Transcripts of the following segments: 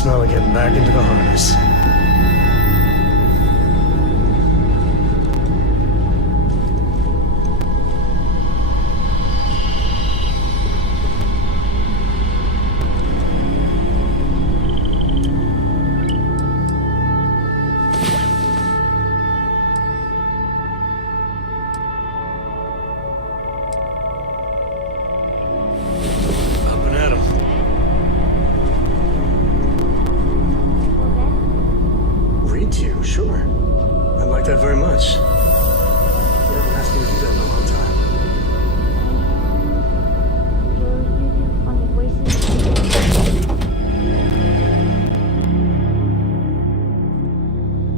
smell of getting back into the harness. Very much. You haven't asked me to do that in a long time.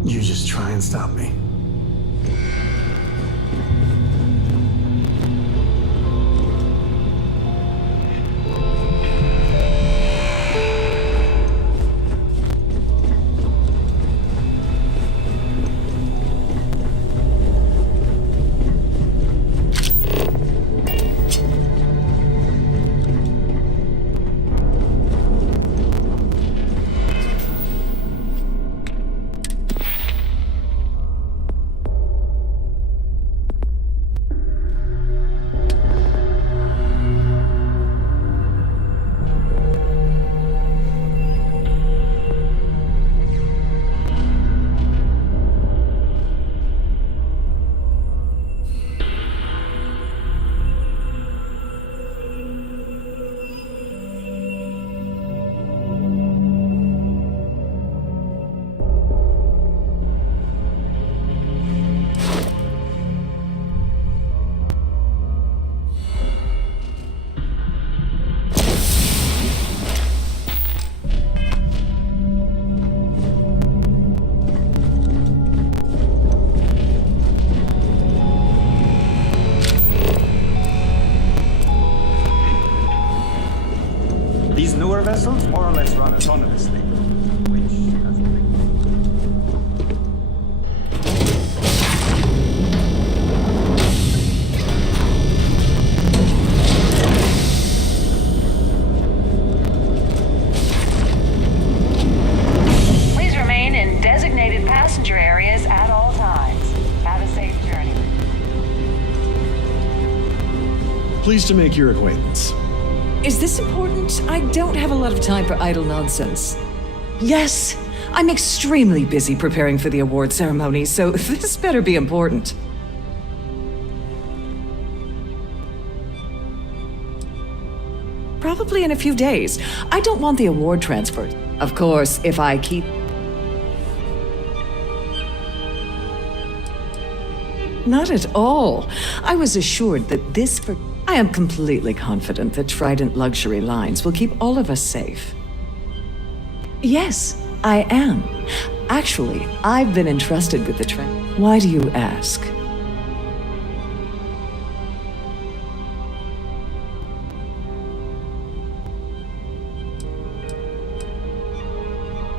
You just try and stop me. These newer vessels more or less run autonomously, which doesn't Please remain in designated passenger areas at all times. Have a safe journey. Pleased to make your acquaintance. Is this important? I don't have a lot of time for idle nonsense. Yes, I'm extremely busy preparing for the award ceremony, so this better be important. Probably in a few days. I don't want the award transferred. Of course, if I keep... Not at all. I was assured that this... I am completely confident that Trident Luxury Lines will keep all of us safe. Yes, I am. Actually, I've been entrusted with the Why do you ask?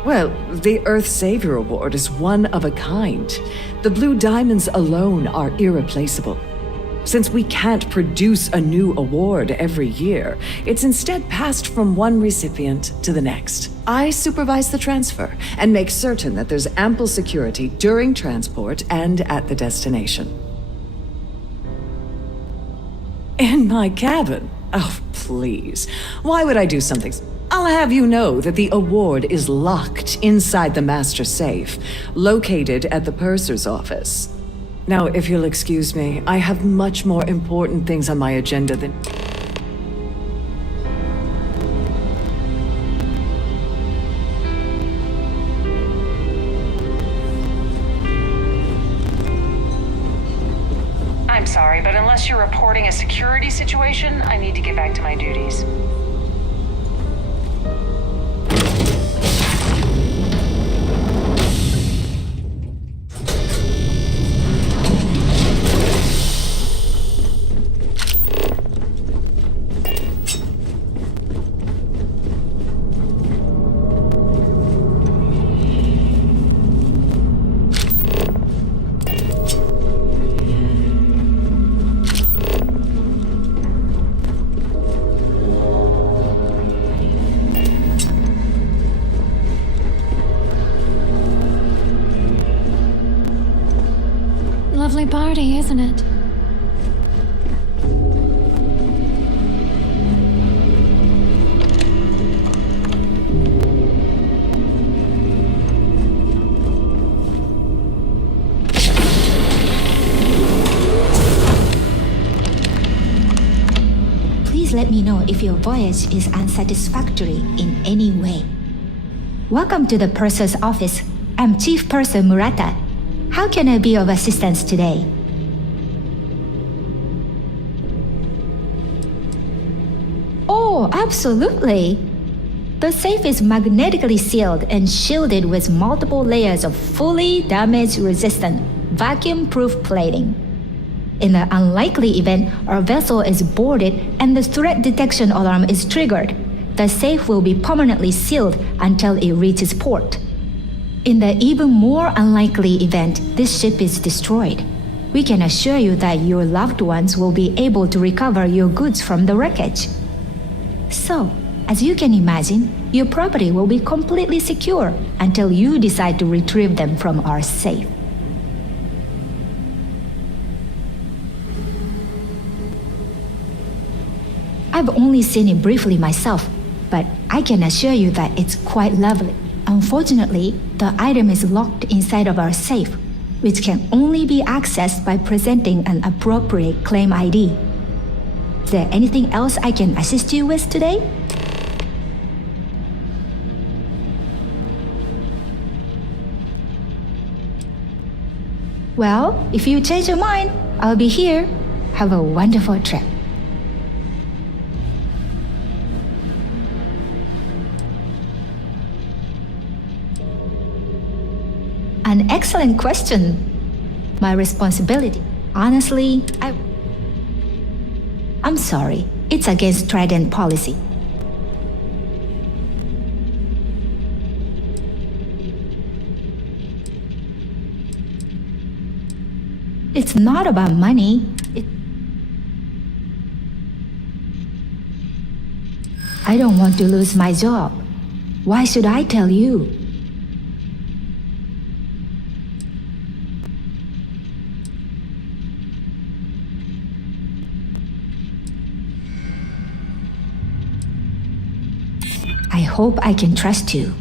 Well, the Earth Savior Award is one of a kind. The Blue Diamonds alone are irreplaceable. Since we can't produce a new award every year, it's instead passed from one recipient to the next. I supervise the transfer and make certain that there's ample security during transport and at the destination. In my cabin? Oh, please. Why would I do something? I'll have you know that the award is locked inside the master safe, located at the purser's office. Now, if you'll excuse me, I have much more important things on my agenda than... I'm sorry, but unless you're reporting a security situation, I need to get back to my duties. lovely party, isn't it? Please let me know if your voyage is unsatisfactory in any way. Welcome to the Purser's office. I'm Chief Purser Murata. How can I be of assistance today? Oh, absolutely. The safe is magnetically sealed and shielded with multiple layers of fully damage-resistant, vacuum-proof plating. In the unlikely event our vessel is boarded and the threat detection alarm is triggered, the safe will be permanently sealed until it reaches port. In the even more unlikely event this ship is destroyed, we can assure you that your loved ones will be able to recover your goods from the wreckage. So, as you can imagine, your property will be completely secure until you decide to retrieve them from our safe. I've only seen it briefly myself, but I can assure you that it's quite lovely. Unfortunately, the item is locked inside of our safe, which can only be accessed by presenting an appropriate claim ID. Is there anything else I can assist you with today? Well, if you change your mind, I'll be here. Have a wonderful trip. An excellent question. My responsibility. Honestly, I'm sorry. It's against Trident policy. It's not about money. I don't want to lose my job. Why should I tell you? I hope I can trust you.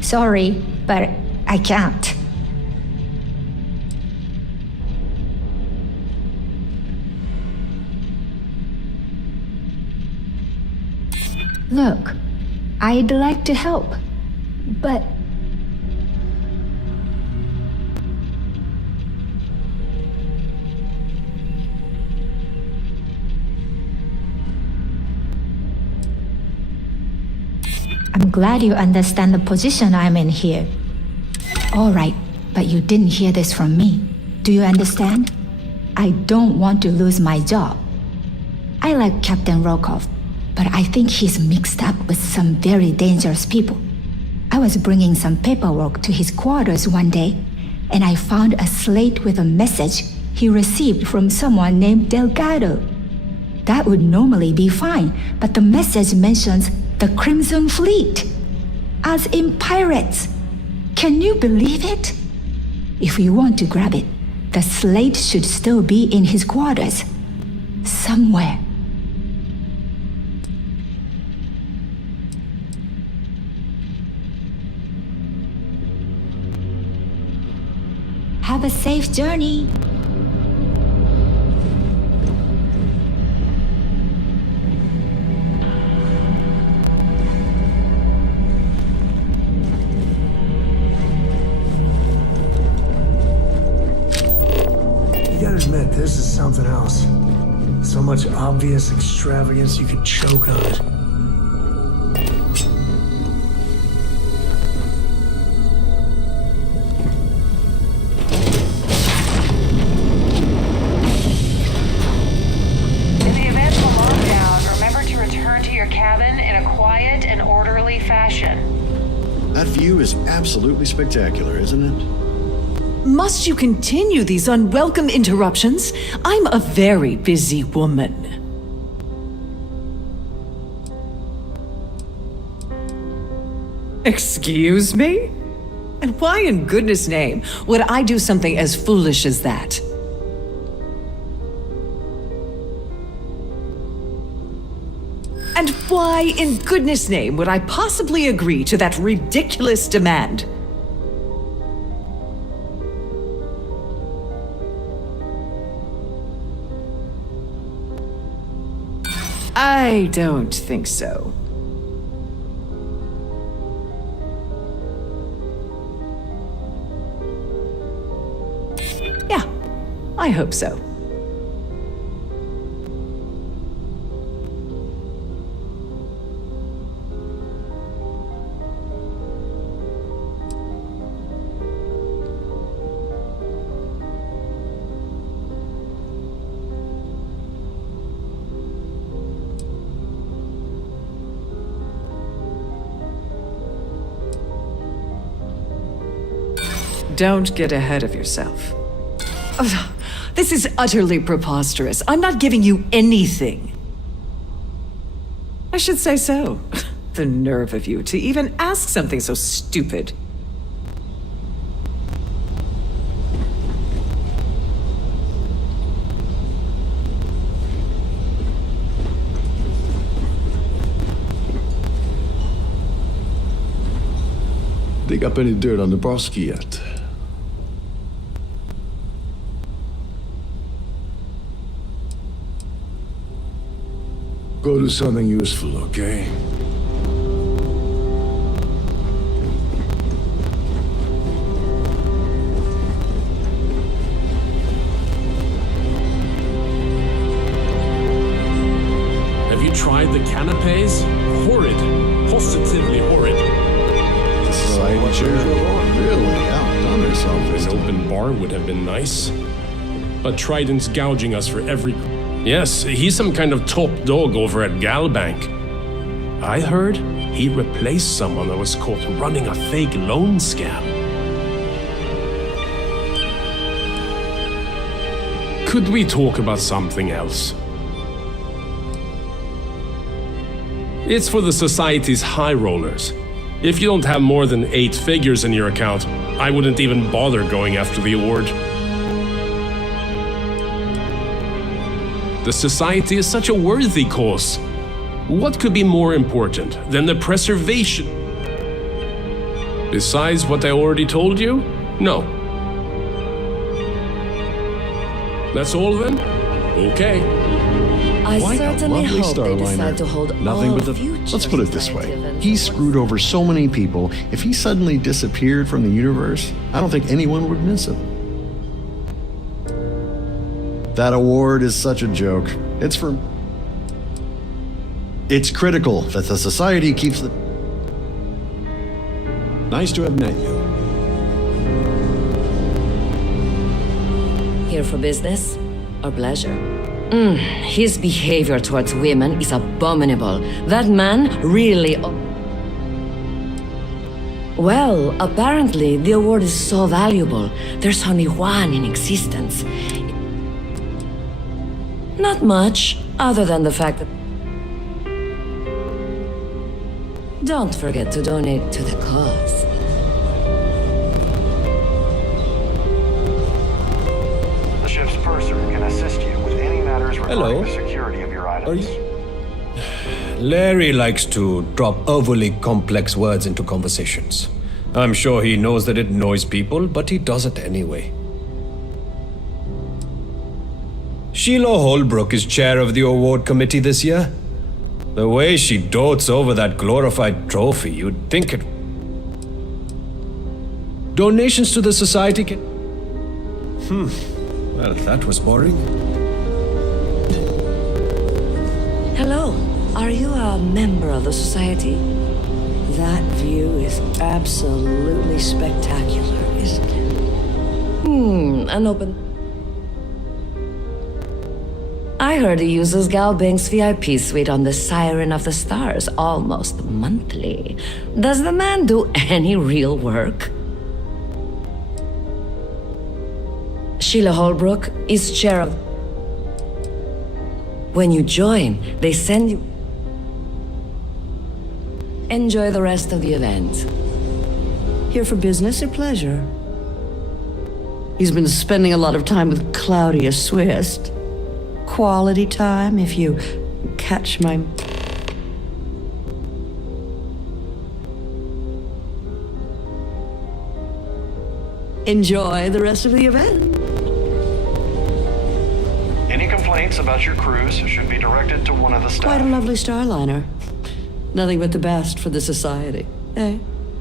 Sorry, but I can't. Look, I'd like to help, but I'm glad you understand the position I'm in here. All right, but you didn't hear this from me. Do you understand? I don't want to lose my job. I like Captain Rokov, but I think he's mixed up with some very dangerous people. I was bringing some paperwork to his quarters one day, and I found a slate with a message he received from someone named Delgado. That would normally be fine, but the message mentions the Crimson Fleet, as in pirates. Can you believe it? If you want to grab it, the slate should still be in his quarters. Somewhere. Have a safe journey. You gotta admit, this is something else. So much obvious extravagance you could choke on it. In the event of a lockdown, remember to return to your cabin in a quiet and orderly fashion. That view is absolutely spectacular, isn't it? Must you continue these unwelcome interruptions? I'm a very busy woman. Excuse me? And why in goodness name would I do something as foolish as that? And why in goodness name would I possibly agree to that ridiculous demand? I don't think so. Yeah, I hope so. Don't get ahead of yourself. Ugh, this is utterly preposterous. I'm not giving you anything. I should say so. The nerve of you to even ask something so stupid. Dig up any dirt on the Broski yet? Go do something useful, okay? Have you tried the canapes? Horrid. Positively horrid. The society chair really outdone herself this An time. open bar would have been nice. But Trident's gouging us for every... Yes, he's some kind of top dog over at Galbank. I heard he replaced someone that was caught running a fake loan scam. Could we talk about something else? It's for the Society's high rollers. If you don't have more than 8 figures in your account, I wouldn't even bother going after the award. The Society is such a worthy cause. What could be more important than the preservation? Besides what I already told you? No. That's all then? Okay. I Like a certainly lovely hope they Starliner. decide to hold Nothing all but the... future Let's put it this way. society events He as screwed over so many people. If he suddenly disappeared from the universe, I don't think anyone would miss him. That award is such a joke. It's for... It's critical that the Society keeps the... Nice to have met you. Here for business or pleasure? His behavior towards women is abominable. That man really... Well, apparently the award is so valuable. There's only one in existence. Not much, other than the fact that... Don't forget to donate to the cause. The ship's purser can assist you with any matters regarding Hello. the security of your items. Larry likes to drop overly complex words into conversations. I'm sure he knows that it annoys people, but he does it anyway. Sheila Holbrook is chair of the award committee this year. The way she dotes over that glorified trophy, you'd think it... Donations to the society can... Well, that was boring. Hello, are you a member of the society? That view is absolutely spectacular, isn't it? An open... I heard he uses Galbank's VIP suite on the Siren of the Stars almost monthly. Does the man do any real work? Sheila Holbrook is chair of... When you join, they send you... Enjoy the rest of the event. Here for business or pleasure? He's been spending a lot of time with Claudia Swist. Quality time, if you catch my... Enjoy the rest of the event. Any complaints about your cruise should be directed to one of the staff. Quite a lovely starliner. Nothing but the best for the society, eh?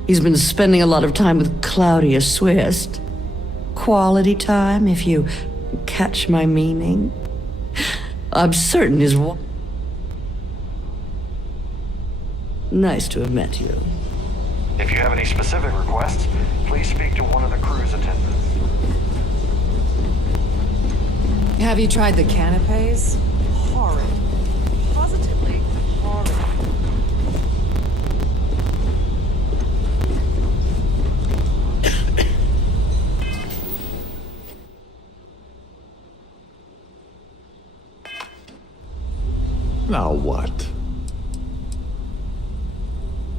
He's been spending a lot of time with Claudia Swist. Quality time, if you catch my meaning. I'm certain his Nice to have met you. If you have any specific requests, please speak to one of the cruise attendants. Have you tried the canapes? Horrid. Positively horrid. Now what?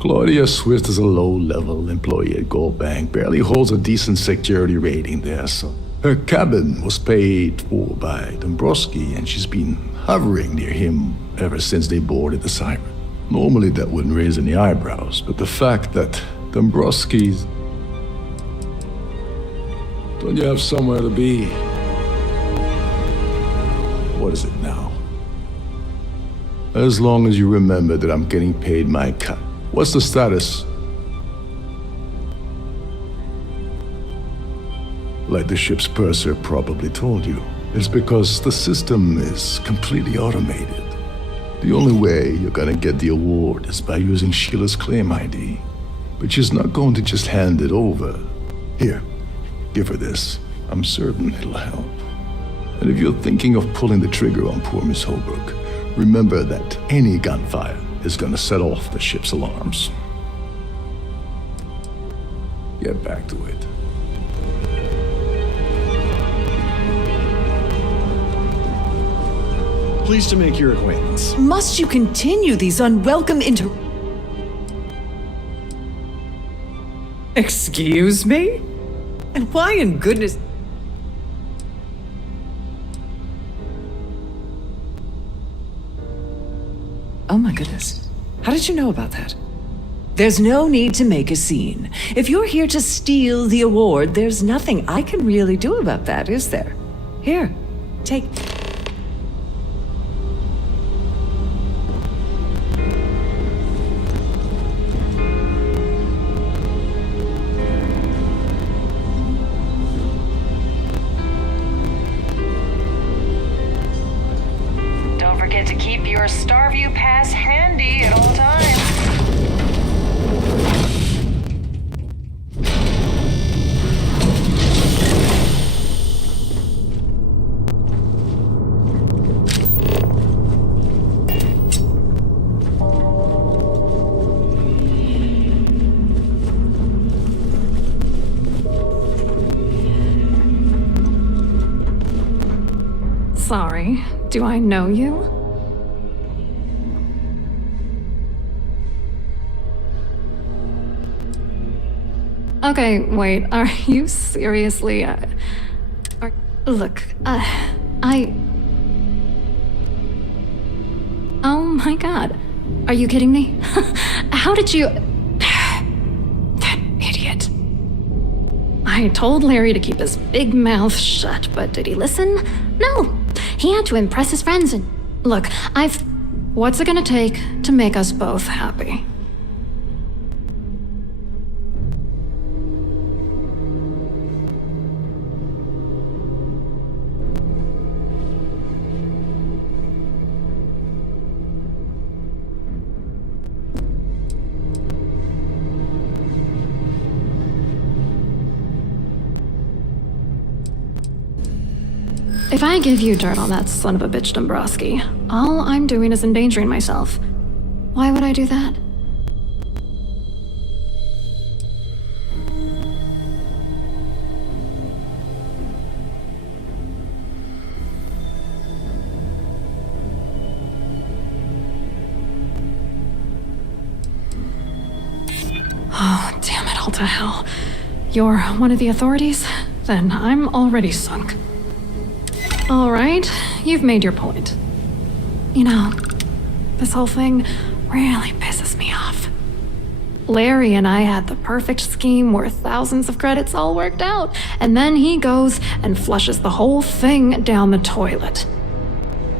Claudia Swift is a low-level employee at Gold Bank, barely holds a decent security rating there, so her cabin was paid for by Dombrowski, and she's been hovering near him ever since they boarded the Siren. Normally that wouldn't raise any eyebrows, but the fact that Dombrowski's... Don't you have somewhere to be? What is it now? As long as you remember that I'm getting paid my cut. What's the status? Like the ship's purser probably told you, it's because the system is completely automated. The only way you're gonna get the award is by using Sheila's claim ID. But she's not going to just hand it over. Here, give her this. I'm certain it'll help. And if you're thinking of pulling the trigger on poor Miss Holbrook, remember that any gunfire is gonna set off the ship's alarms. Get back to it. Pleased to make your acquaintance. Must you continue these unwelcome Excuse me? And why in goodness... Oh my goodness. How did you know about that? There's no need to make a scene. If you're here to steal the award, there's nothing I can really do about that, is there? Here, take... Don't forget to keep your Starview pass handy at all times. Sorry, do I know you? Okay, wait, are you seriously, look, Oh my god, are you kidding me? How did you... That idiot. I told Larry to keep his big mouth shut, but did he listen? No, he had to impress his friends and... Look, What's it gonna take to make us both happy? If I give you dirt on that son of a bitch Dombrowski, all I'm doing is endangering myself. Why would I do that? Oh, damn it all to hell. You're one of the authorities? Then I'm already sunk. All right, you've made your point. You know, this whole thing really pisses me off. Larry and I had the perfect scheme worth thousands of credits all worked out, and then he goes and flushes the whole thing down the toilet.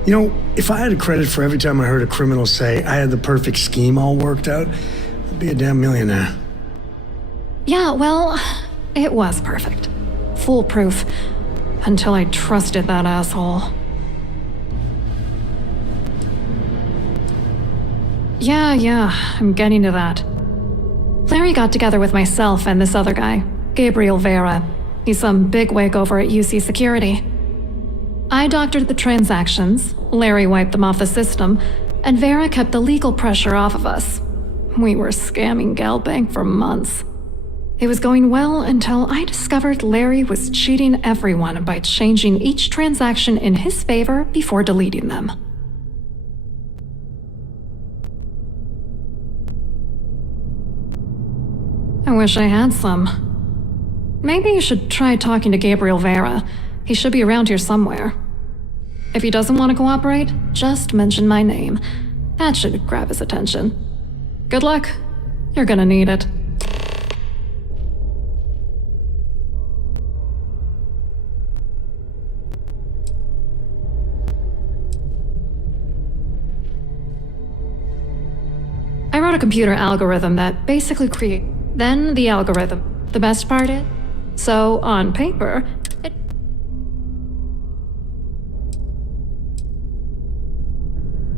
You know, if I had a credit for every time I heard a criminal say I had the perfect scheme all worked out, I'd be a damn millionaire. Yeah, well, it was perfect. Foolproof. Until I trusted that asshole. Yeah, I'm getting to that. Larry got together with myself and this other guy, Gabriel Vera. He's some bigwig over at UC Security. I doctored the transactions, Larry wiped them off the system, and Vera kept the legal pressure off of us. We were scamming Galbank for months. It was going well until I discovered Larry was cheating everyone by changing each transaction in his favor before deleting them. I wish I had some. Maybe you should try talking to Gabriel Vera. He should be around here somewhere. If he doesn't want to cooperate, just mention my name. That should grab his attention. Good luck. You're gonna need it. I wrote a computer algorithm that basically creates. Then the algorithm. The best part is, so on paper, it.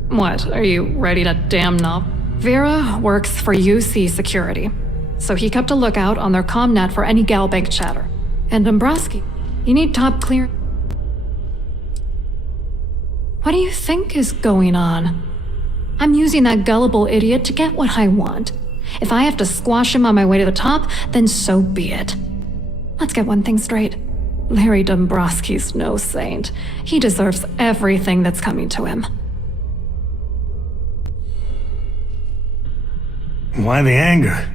What, are you ready to damn knob? Vera works for UC Security, so he kept a lookout on their comnet for any Galbank chatter. And Dombrowski, you need top clear. What do you think is going on? I'm using that gullible idiot to get what I want. If I have to squash him on my way to the top, then so be it. Let's get one thing straight. Larry Dombrowski's no saint. He deserves everything that's coming to him. Why the anger?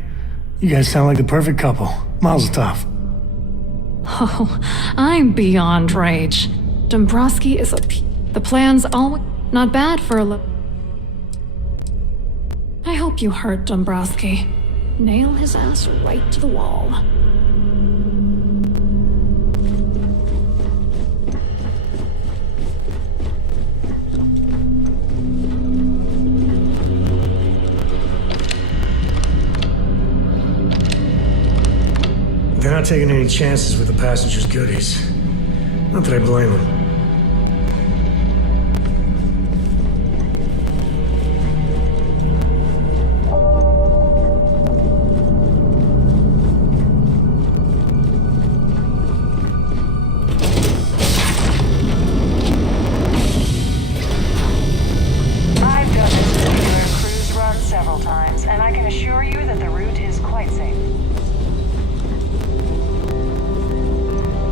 You guys sound like the perfect couple. Mazel tov. Oh, I'm beyond rage. Dombrowski is the plan's always not bad for a I hope you hurt Dombrowski. Nail his ass right to the wall. They're not taking any chances with the passengers' goodies. Not that I blame them. I've done this particular cruise run several times, and I can assure you that the route is quite safe.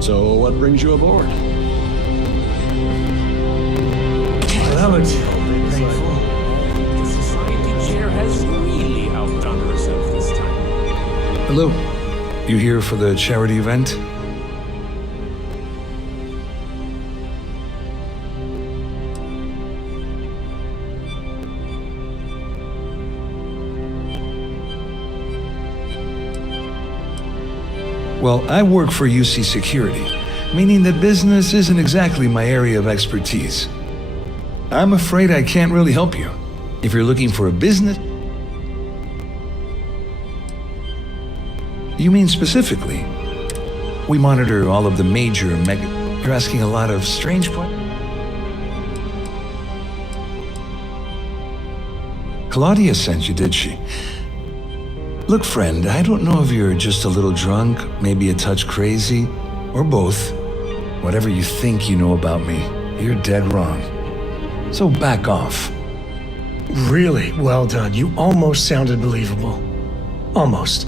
So, what brings you aboard? Well, that looks painful. The society chair has really outdone herself this time. Hello. You here for the charity event? Well, I work for UC Security, meaning that business isn't exactly my area of expertise. I'm afraid I can't really help you. If you're looking for a business... You mean specifically? We monitor all of the major mega... You're asking a lot of strange questions? Claudia sent you, did she? Look, friend, I don't know if you're just a little drunk, maybe a touch crazy, or both. Whatever you think you know about me, you're dead wrong. So back off. Really well done. You almost sounded believable. Almost.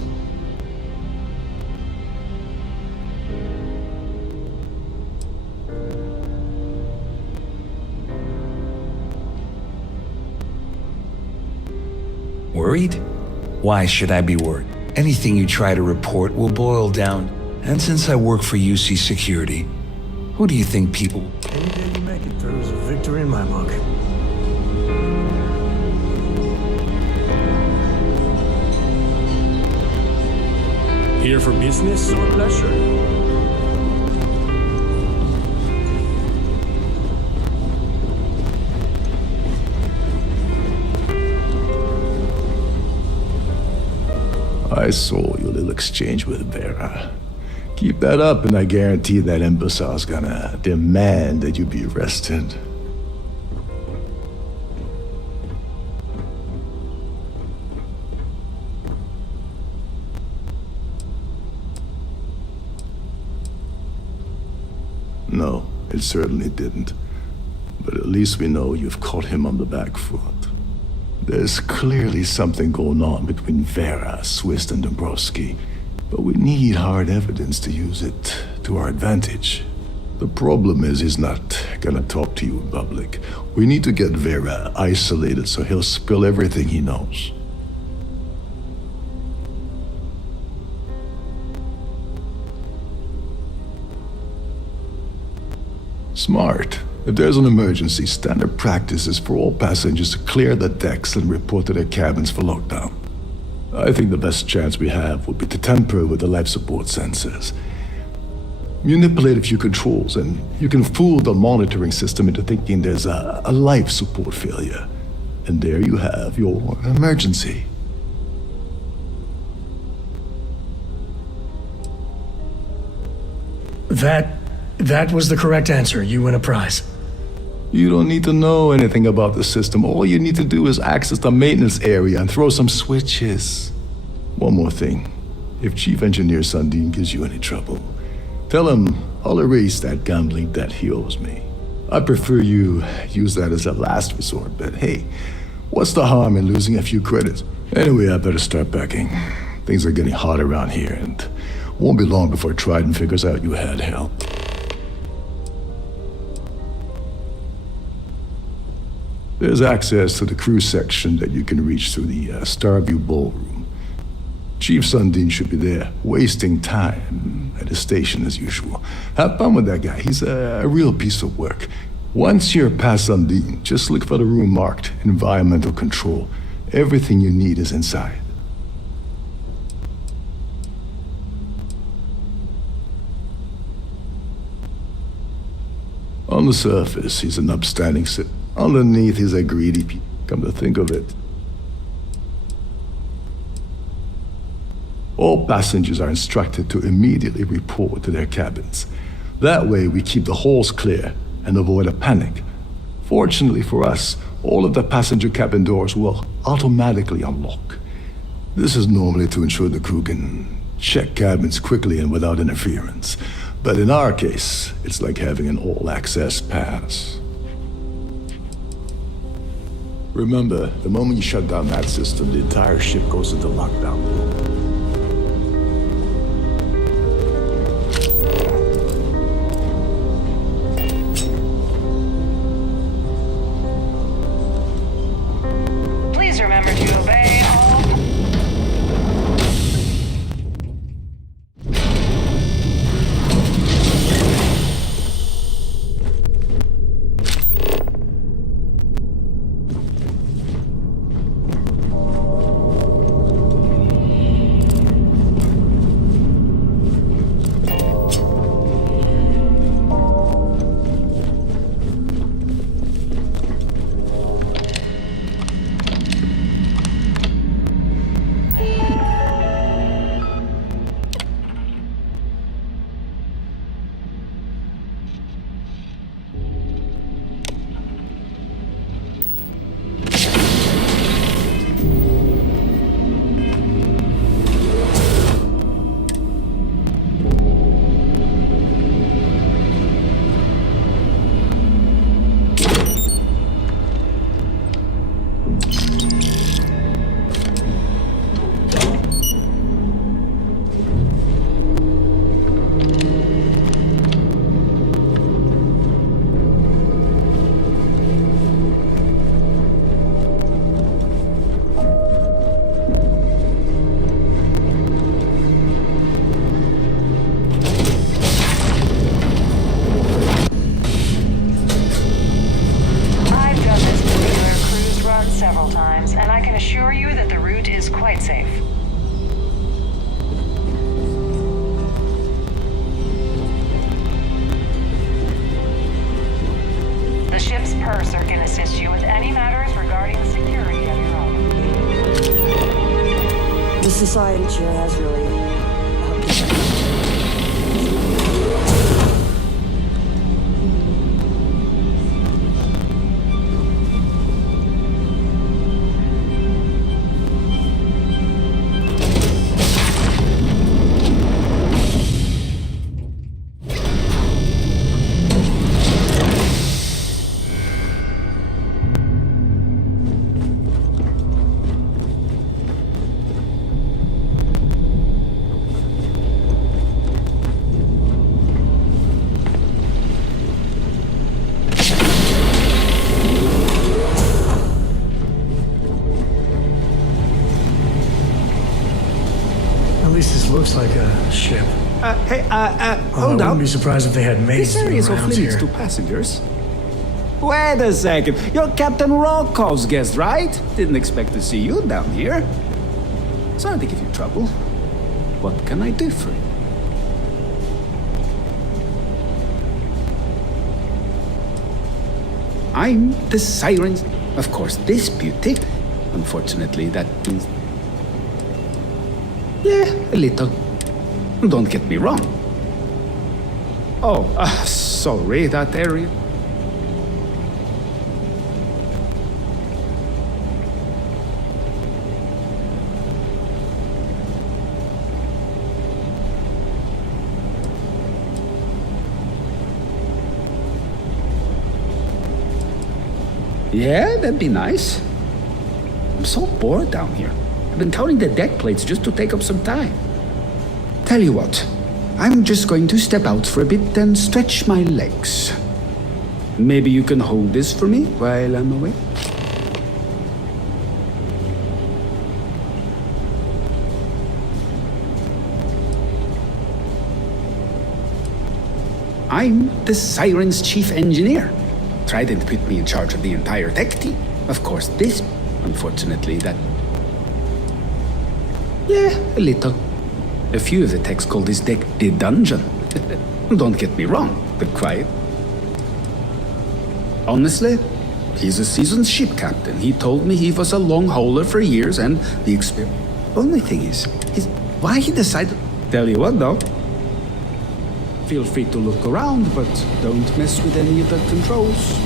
Worried? Why should I be worried? Anything you try to report will boil down. And since I work for UC Security, who do you think people... Any day you make it, there's a victory in my book. Here for business or pleasure? I saw your little exchange with Vera. Keep that up and I guarantee that imbecile's gonna demand that you be arrested. No, it certainly didn't. But at least we know you've caught him on the back foot. There's clearly something going on between Vera, Swiss, and Dombrowski, but we need hard evidence to use it to our advantage. The problem is he's not gonna talk to you in public. We need to get Vera isolated so he'll spill everything he knows. Smart. If there's an emergency, standard practice is for all passengers to clear the decks and report to their cabins for lockdown. I think the best chance we have would be to tamper with the life support sensors. Manipulate a few controls and you can fool the monitoring system into thinking there's a life support failure. And there you have your emergency. That was the correct answer. You win a prize. You don't need to know anything about the system. All you need to do is access the maintenance area and throw some switches. One more thing. If Chief Engineer Sundin gives you any trouble, tell him I'll erase that gambling debt he owes me. I prefer you use that as a last resort, but hey, what's the harm in losing a few credits? Anyway, I better start packing. Things are getting hot around here, and won't be long before Trident figures out you had help. There's access to the crew section that you can reach through the Starview Ballroom. Chief Sundin should be there, wasting time at his station as usual. Have fun with that guy. He's a real piece of work. Once you're past Sundin, just look for the room marked Environmental Control. Everything you need is inside. On the surface, he's an upstanding citizen. Underneath, he's a greedy pe- Come to think of it. All passengers are instructed to immediately report to their cabins. That way, we keep the halls clear and avoid a panic. Fortunately for us, all of the passenger cabin doors will automatically unlock. This is normally to ensure the crew can check cabins quickly and without interference. But in our case, it's like having an all-access pass. Remember, the moment you shut down that system, the entire ship goes into lockdown. Please remember to obey all... purser can assist you with any matters regarding the security of your own. The society chair has really helped us out. At least this looks like a ship. Hold I wouldn't up. be surprised if they had maids This doing area is off rounds limits here. to passengers. Wait a second. You're Captain Rocko's guest, right? Didn't expect to see you down here. Sorry to give you trouble. What can I do for you? I'm the siren. Of course, this beauty. Unfortunately, that means. Yeah, a little. Don't get me wrong. Oh, sorry, that area. Yeah, that'd be nice. I'm so bored down here. I've been counting the deck plates just to take up some time. Tell you what, I'm just going to step out for a bit and stretch my legs. Maybe you can hold this for me while I'm away? I'm the Siren's chief engineer. Trident put me in charge of the entire tech team. Of course, this, unfortunately, that... Yeah, a little. A few of the techs call this deck the dungeon. Don't get me wrong, but quiet. Honestly, he's a seasoned ship captain. He told me he was a long hauler for years and the experience. Only thing is why he decided... Tell you what, though. Feel free to look around, but don't mess with any of the controls.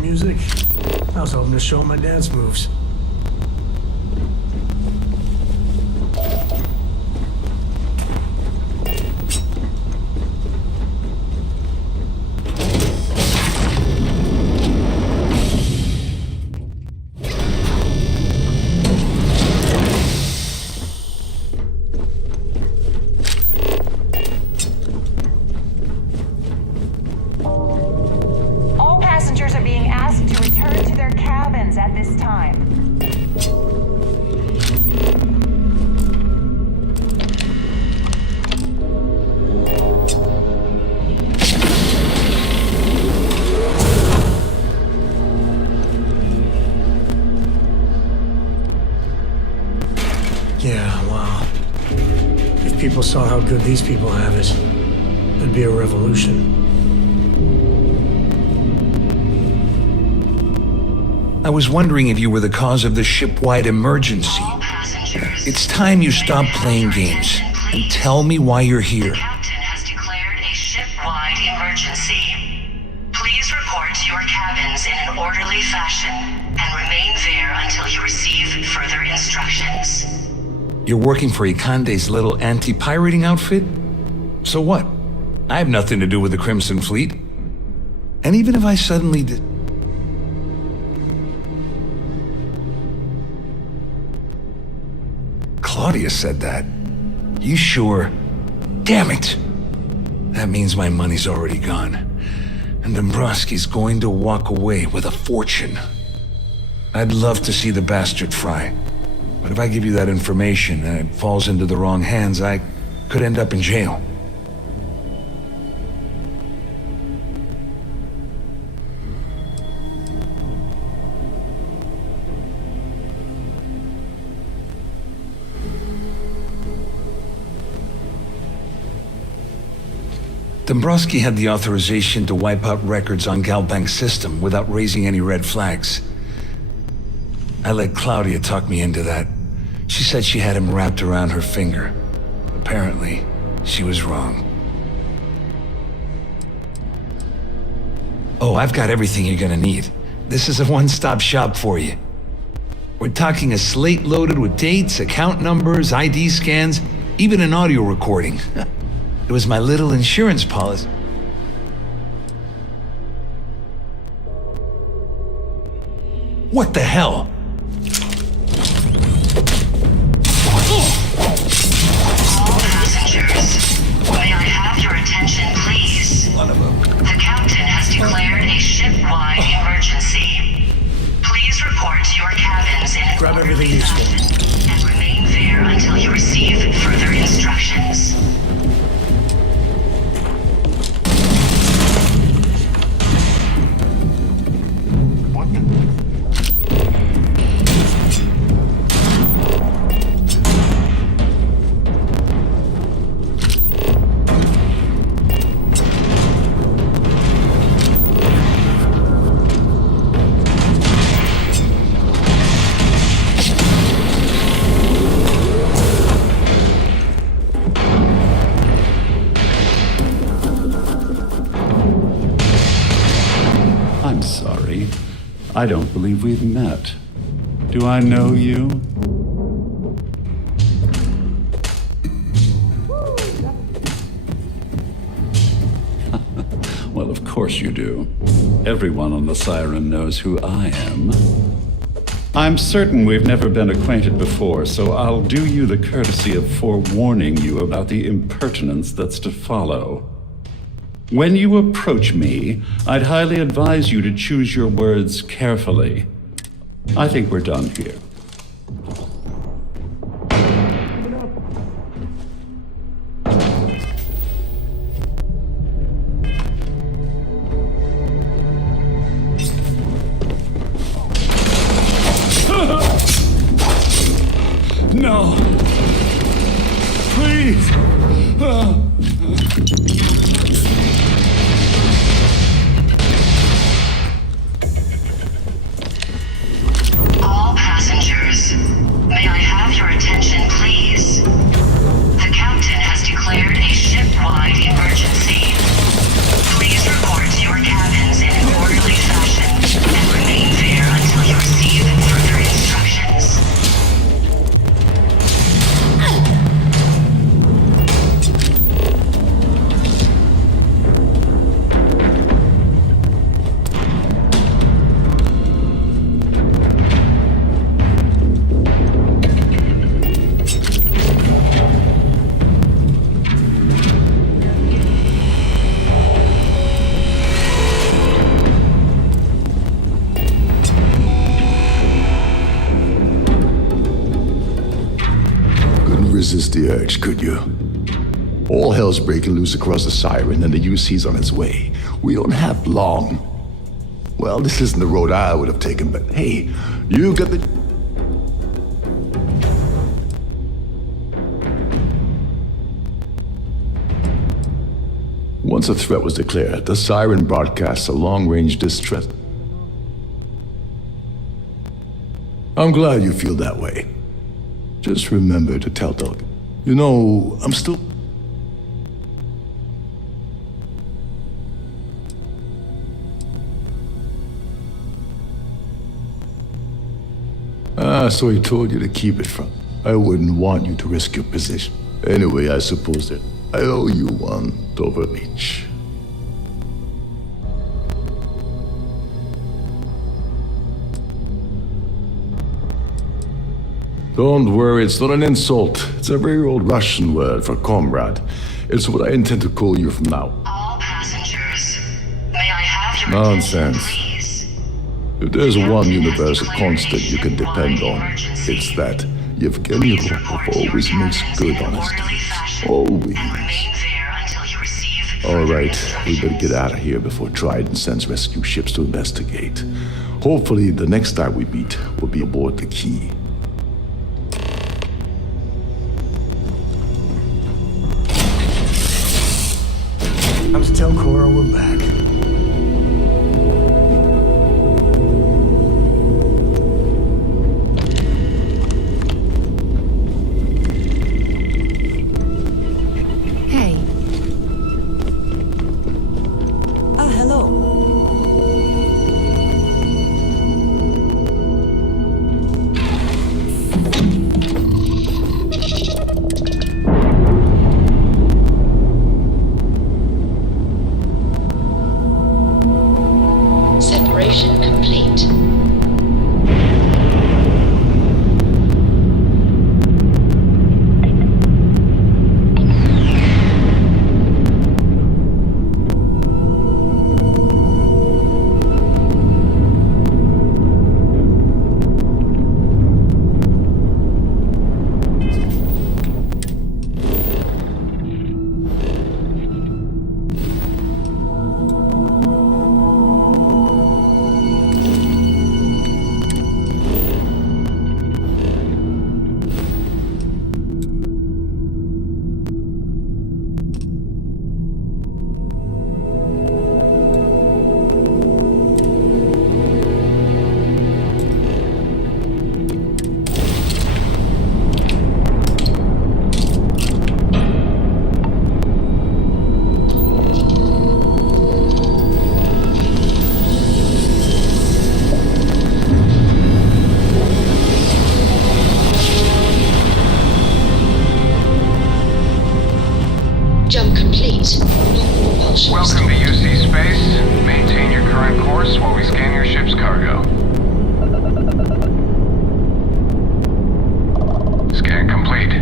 Music? I was hoping to show my dance moves. All passengers are being asked to return to their cabins at this time. people saw how good these people have it, there'd be a revolution. I was wondering if you were the cause of the ship-wide emergency. It's time you stop playing games and tell me why you're here. The captain has declared a ship-wide emergency. Please report to your cabins in an orderly fashion and remain there until you receive further instructions. You're working for Ikande's little anti-pirating outfit? So what? I have nothing to do with the Crimson Fleet. And even if I suddenly did... Claudia said that. You sure? Damn it! That means my money's already gone. And Dombrowski's going to walk away with a fortune. I'd love to see the bastard fry. But if I give you that information and it falls into the wrong hands, I could end up in jail. Dombrowski had the authorization to wipe out records on Galbank's system without raising any red flags. I let Claudia talk me into that. She said she had him wrapped around her finger. Apparently, she was wrong. Oh, I've got everything you're gonna need. This is a one-stop shop for you. We're talking a slate loaded with dates, account numbers, ID scans, even an audio recording. It was my little insurance policy. What the hell? All passengers, may I have your attention, please? The captain has declared a ship-wide emergency. Please report to your cabins in an Grab everything orderly useful. fashion and remain there until you receive further instructions. I don't believe we've met. Do I know you? Well, of course you do. Everyone on the Siren knows who I am. I'm certain we've never been acquainted before, so I'll do you the courtesy of forewarning you about the impertinence that's to follow. When you approach me, I'd highly advise you to choose your words carefully. I think we're done here. No! Please! All passengers, may I have your attention, please? The captain has declared a ship-wide emergency. Please report to your cabins in an orderly fashion and remain there until you receive further instructions. Resist the urge, could you? All hell's breaking loose across the Siren and the UC's on its way. We don't have long. Well, this isn't the road I would have taken, but hey, you got the... Once a threat was declared, the siren broadcasts a long-range distress. I'm glad you feel that way. Just remember to tell Doug. You know, I'm still... So he told you to keep it from. I wouldn't want you to risk your position. Anyway, I suppose that I owe you one, Doverbeach. Don't worry, it's not an insult. It's a very old Russian word for comrade. It's what I intend to call you from now. All passengers, may I have your Nonsense. attention, please? If there's one universal constant you can depend on, it's that Yevgeny Rokov always makes good on his deeds. Always. All right, we better get out of here before Trident sends rescue ships to investigate. Hopefully, the next time we meet, we'll be aboard the Key. I'm to tell Cora we're back. Hey. Hello. Separation complete. Jump complete. Propulsion. Welcome to UC Space. Maintain your current course while we scan your ship's cargo. Scan complete.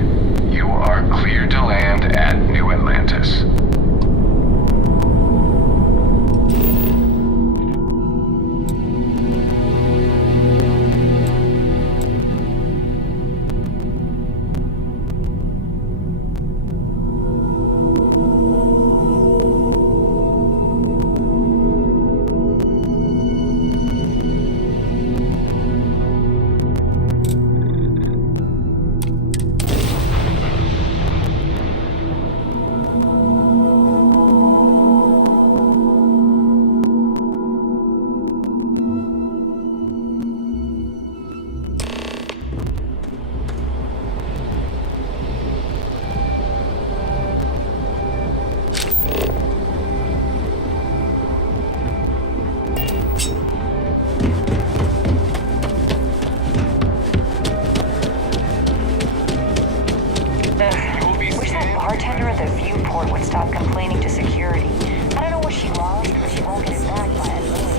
You are cleared to land at New Atlantis. Wish that bartender at the viewport would stop complaining to security. I don't know what she lost, but she won't get it back by a million.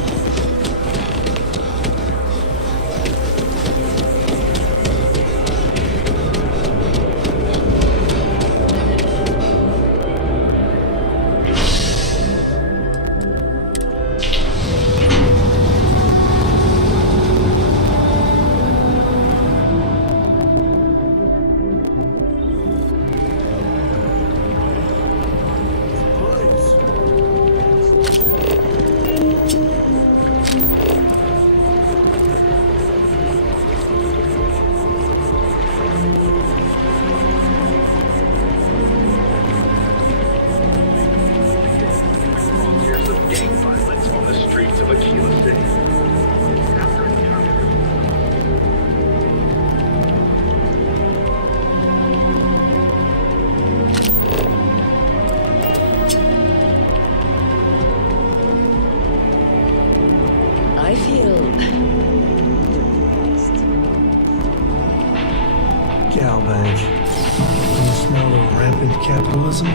smell of rampant capitalism?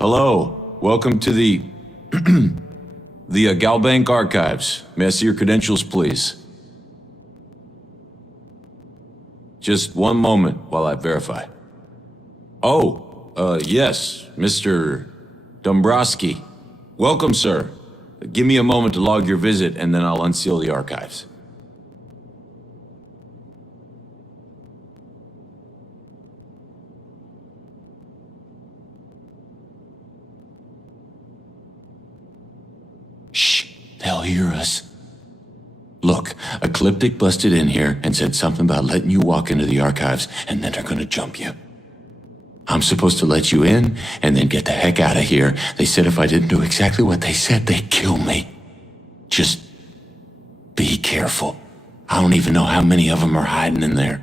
Hello, welcome to the Galbank Archives. May I see your credentials, please? Just one moment while I verify. Oh, yes, Mr. Dombrowski. Welcome, sir. Give me a moment to log your visit, and then I'll unseal the archives. Shh, they'll hear us. Look, Ecliptic busted in here and said something about letting you walk into the archives, and then they're gonna jump you. I'm supposed to let you in, and then get the heck out of here. They said if I didn't do exactly what they said, they'd kill me. Just be careful. I don't even know how many of them are hiding in there.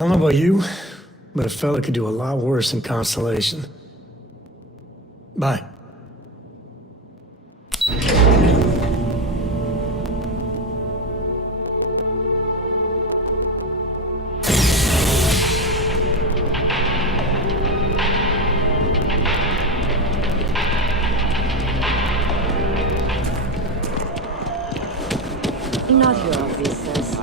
I don't know about you, but a fella could do a lot worse in Constellation. Bye. Not your obvious sense.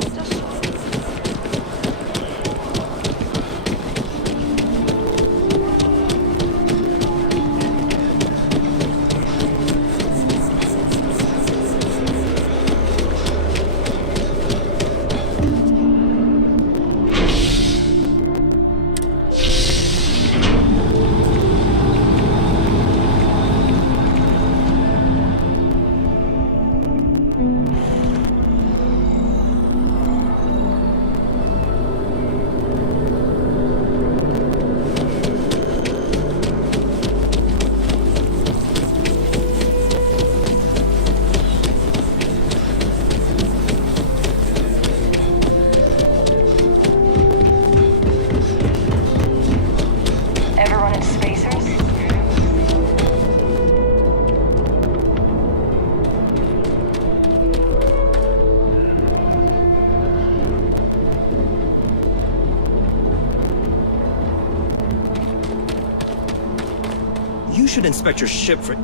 You should inspect your ship for...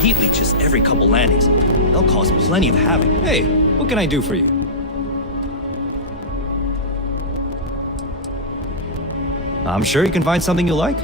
Heat leeches every couple landings. They'll cause plenty of havoc. Hey, what can I do for you? I'm sure you can find something you like.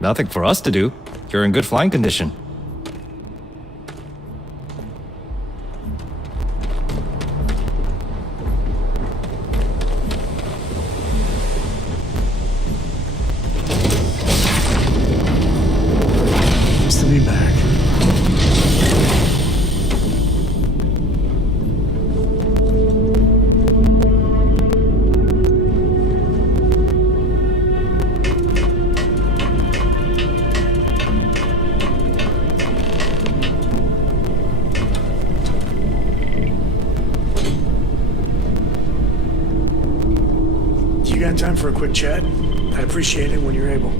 Nothing for us to do. You're in good flying condition. Nice to be back. You got time for a quick chat? I'd appreciate it when you're able.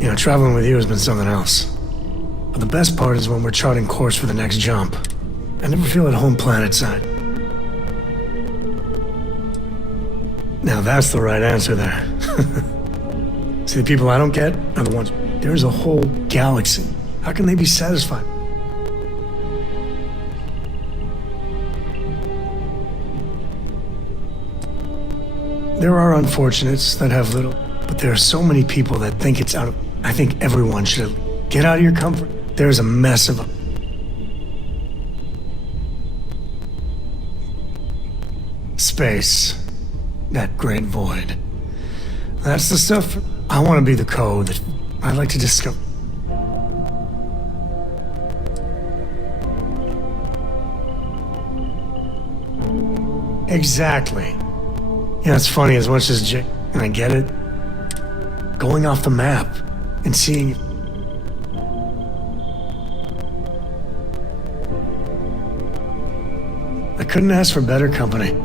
You know, traveling with you has been something else. But the best part is when we're charting course for the next jump. I never feel at home planetside. Now that's the right answer there. See, the people I don't get are the ones... There's a whole galaxy. How can they be satisfied? There are unfortunates that have little, but there are so many people that think it's out of... I think everyone should get out of your comfort. There's a mess of them. Space. That great void. That's the stuff... I want to be the code that I'd like to discover. Exactly. You know, it's funny as much as and I get it. Going off the map and seeing... I couldn't ask for better company.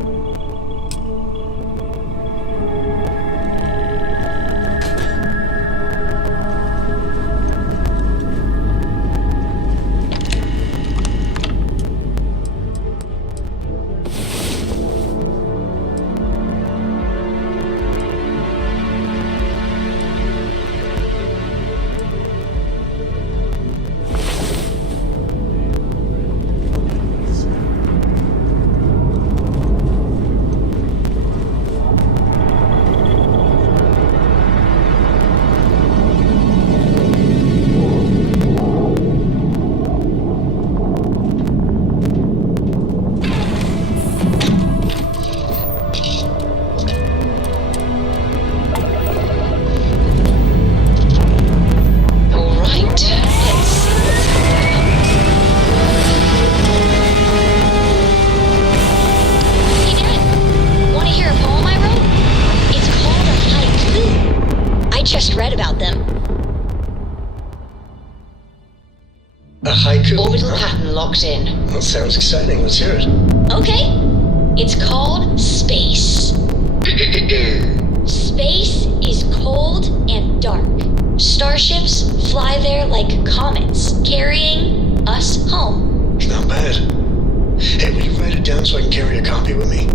A haiku? Orbital pattern locked in. That sounds exciting. Let's hear it. Okay. It's called space. Space is cold and dark. Starships fly there like comets, carrying us home. Not bad. Hey, will you write it down so I can carry a copy with me?